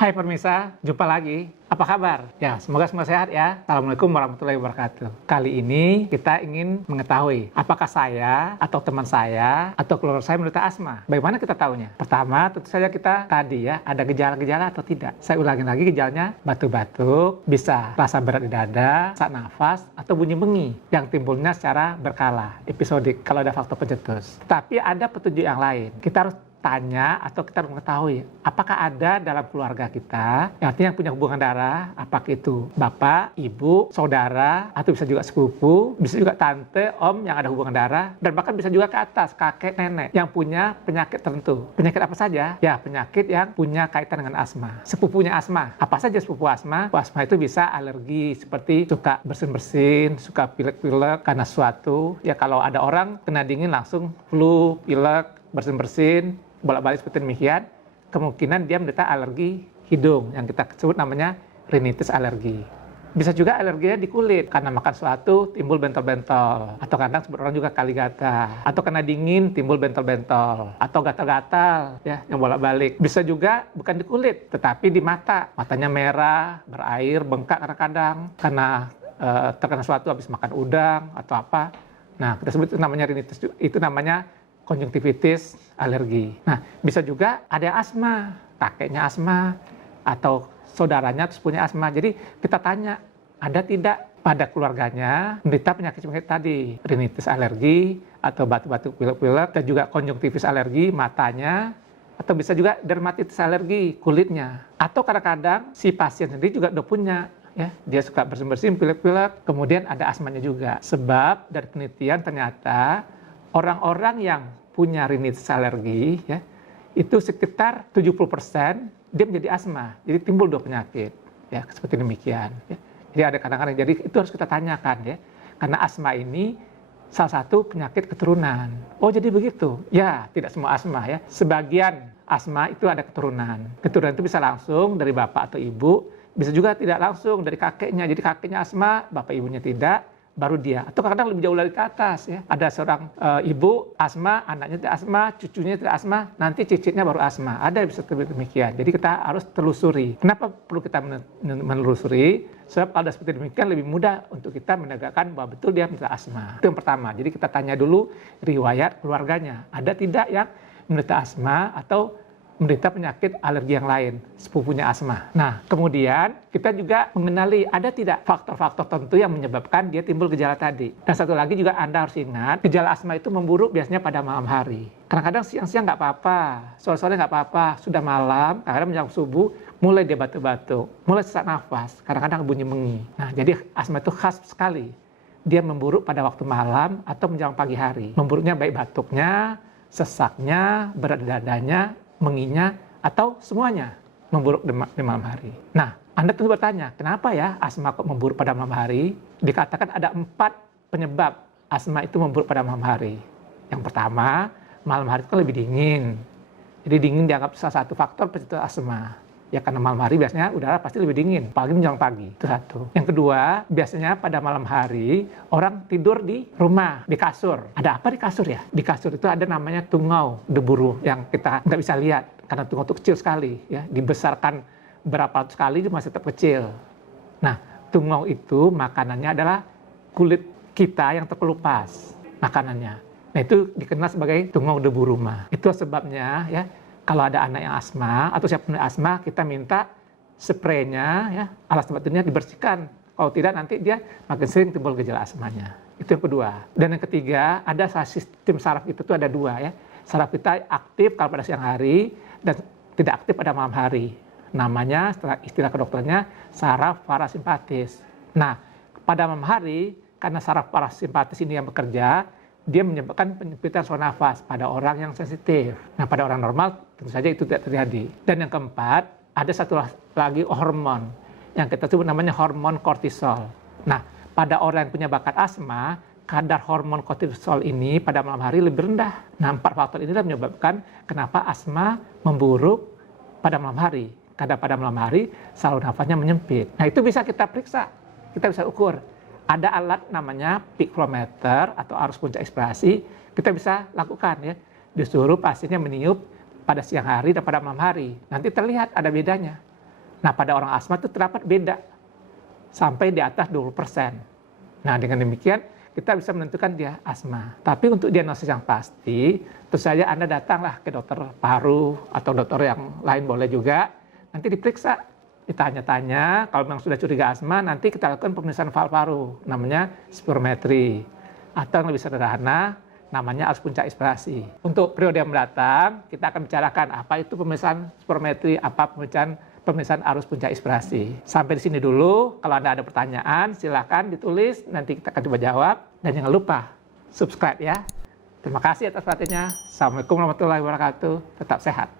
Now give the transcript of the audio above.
Hai pemirsa, jumpa lagi. Apa kabar? Ya, semoga semua sehat ya. Assalamualaikum warahmatullahi wabarakatuh. Kali ini kita ingin mengetahui apakah saya atau teman saya atau keluarga saya menderita asma. Bagaimana kita tahunya? Pertama, tentu saja kita tadi ya, ada gejala-gejala atau tidak. Saya ulangi lagi gejalanya, batuk-batuk, bisa rasa berat di dada, sesak nafas, atau bunyi bengi yang timbulnya secara berkala, episodik kalau ada faktor pencetus. Tapi ada petunjuk yang lain. Kita harus tanya atau kita mengetahui apakah ada dalam keluarga kita yang artinya punya hubungan darah, apakah itu bapak, ibu, saudara, atau bisa juga sepupu, bisa juga tante, om yang ada hubungan darah, dan bahkan bisa juga ke atas, kakek, nenek yang punya penyakit tertentu. Penyakit apa saja? Ya, penyakit yang punya kaitan dengan asma. Sepupunya asma. Apa saja sepupu asma? Asma itu bisa alergi, seperti suka bersin-bersin, suka pilek-pilek karena suatu. Ya, kalau ada orang kena dingin langsung flu, pilek, bersin-bersin, bolak-balik seperti demikian, kemungkinan dia menderita alergi hidung yang kita sebut namanya rinitis alergi. Bisa juga alerginya di kulit karena makan sesuatu timbul bentol-bentol, atau kadang sebut orang juga kaligata, atau kena dingin timbul bentol-bentol, atau gatal-gatal ya yang bolak-balik. Bisa juga bukan di kulit tetapi di mata, matanya merah, berair, bengkak kadang-kadang karena terkena sesuatu habis makan udang atau apa. Nah, kita sebut itu namanya rinitis, itu namanya konjungtivitis alergi. Nah, bisa juga ada yang asma, kakeknya asma, atau saudaranya terus punya asma. Jadi kita tanya, ada tidak pada keluarganya menderita penyakit-penyakit tadi, rinitis alergi, atau batuk-batuk pilek-pilek, dan juga konjungtivitis alergi matanya, atau bisa juga dermatitis alergi kulitnya. Atau kadang-kadang si pasien sendiri juga udah punya, ya, dia suka bersin-bersin, pilek-pilek, kemudian ada asmanya juga. Sebab dari penelitian ternyata orang-orang yang punya rinitis alergi, ya, itu sekitar 70% dia menjadi asma. Jadi timbul dua penyakit, ya, seperti demikian. Ya. Jadi ada kadang-kadang, jadi itu harus kita tanyakan, ya, karena asma ini salah satu penyakit keturunan. Oh, jadi begitu? Ya, tidak semua asma, ya. Sebagian asma itu ada keturunan. Keturunan itu bisa langsung dari bapak atau ibu, bisa juga tidak langsung dari kakeknya. Jadi kakeknya asma, bapak ibunya tidak, baru dia. Atau kadang lebih jauh lagi ke atas, ya. Ada seorang ibu asma, anaknya tidak asma, cucunya tidak asma, nanti cicitnya baru asma. Ada yang bisa demikian. Jadi kita harus telusuri. Kenapa perlu kita menelusuri? Sebab kalau seperti demikian lebih mudah untuk kita menegakkan bahwa betul dia menderita asma. Itu yang pertama. Jadi kita tanya dulu riwayat keluarganya. Ada tidak yang menderita asma atau menderita penyakit alergi yang lain, sepupunya asma. Nah, kemudian kita juga mengenali ada tidak faktor-faktor tertentu yang menyebabkan dia timbul gejala tadi. Dan satu lagi juga Anda harus ingat, gejala asma itu memburuk biasanya pada malam hari. Kadang-kadang siang-siang nggak apa-apa, sore-sore nggak apa-apa, sudah malam, kadang-kadang menjelang subuh, mulai dia batuk-batuk, mulai sesak nafas, kadang-kadang bunyi mengi. Nah, jadi asma itu khas sekali. Dia memburuk pada waktu malam atau menjelang pagi hari. Memburuknya baik batuknya, sesaknya, berat dadanya, menginya, atau semuanya memburuk di malam hari. Nah, Anda tentu bertanya, kenapa ya asma kok memburuk pada malam hari? Dikatakan ada 4 penyebab asma itu memburuk pada malam hari. Yang pertama, malam hari itu kan lebih dingin. Jadi dingin dianggap salah satu faktor pencetus asma. Ya karena malam hari biasanya udara pasti lebih dingin, apalagi menjelang pagi. Itu satu. Yang kedua, biasanya pada malam hari orang tidur di rumah, di kasur. Ada apa di kasur ya? Di kasur itu ada namanya tungau, debu yang kita nggak bisa lihat karena tungau itu kecil sekali, ya. Dibesarkan berapa ratus kali itu masih tetap kecil. Nah, tungau itu makanannya adalah kulit kita yang terkelupas makanannya. Nah, itu dikenal sebagai tungau debu rumah. Itu sebabnya, ya. Kalau ada anak yang asma atau siapa punya asma, kita minta spraynya, ya, alas tempat tidurnya dibersihkan. Kalau tidak nanti dia makin sering timbul gejala asmanya. Itu yang kedua. Dan yang ketiga, ada sistem saraf itu tuh ada 2, ya. Saraf kita aktif kalau pada siang hari dan tidak aktif pada malam hari. Namanya, istilah kedokterannya, saraf parasimpatis. Nah, pada malam hari karena saraf parasimpatis ini yang bekerja, dia menyebabkan penyempitan saluran nafas pada orang yang sensitif. Nah, pada orang normal tentu saja itu tidak terjadi. Dan yang keempat, ada satu lagi hormon yang kita sebut namanya hormon kortisol. Nah, pada orang yang punya bakat asma, kadar hormon kortisol ini pada malam hari lebih rendah. Nah, 4 faktor inilah menyebabkan kenapa asma memburuk pada malam hari. Karena pada malam hari saluran nafasnya menyempit. Nah, itu bisa kita periksa, kita bisa ukur. Ada alat namanya peak flow meter atau arus puncak ekspirasi, kita bisa lakukan, ya. Disuruh pasiennya meniup pada siang hari dan pada malam hari. Nanti terlihat ada bedanya. Nah, pada orang asma itu terdapat beda, sampai di atas 20%. Nah, dengan demikian, kita bisa menentukan dia asma. Tapi untuk diagnosis yang pasti, tentu saja Anda datanglah ke dokter paru atau dokter yang lain boleh juga. Nanti diperiksa, ditanya-tanya, kalau memang sudah curiga asma, nanti kita lakukan pemeriksaan valve paru, namanya spirometri. Atau yang lebih sederhana, namanya arus puncak inspirasi. Untuk periode yang mendatang, kita akan bicarakan apa itu pemeriksaan spirometri, apa pemeriksaan arus puncak inspirasi. Sampai di sini dulu. Kalau Anda ada pertanyaan, silakan ditulis. Nanti kita akan coba jawab. Dan jangan lupa subscribe ya. Terima kasih atas perhatiannya. Assalamualaikum warahmatullahi wabarakatuh. Tetap sehat.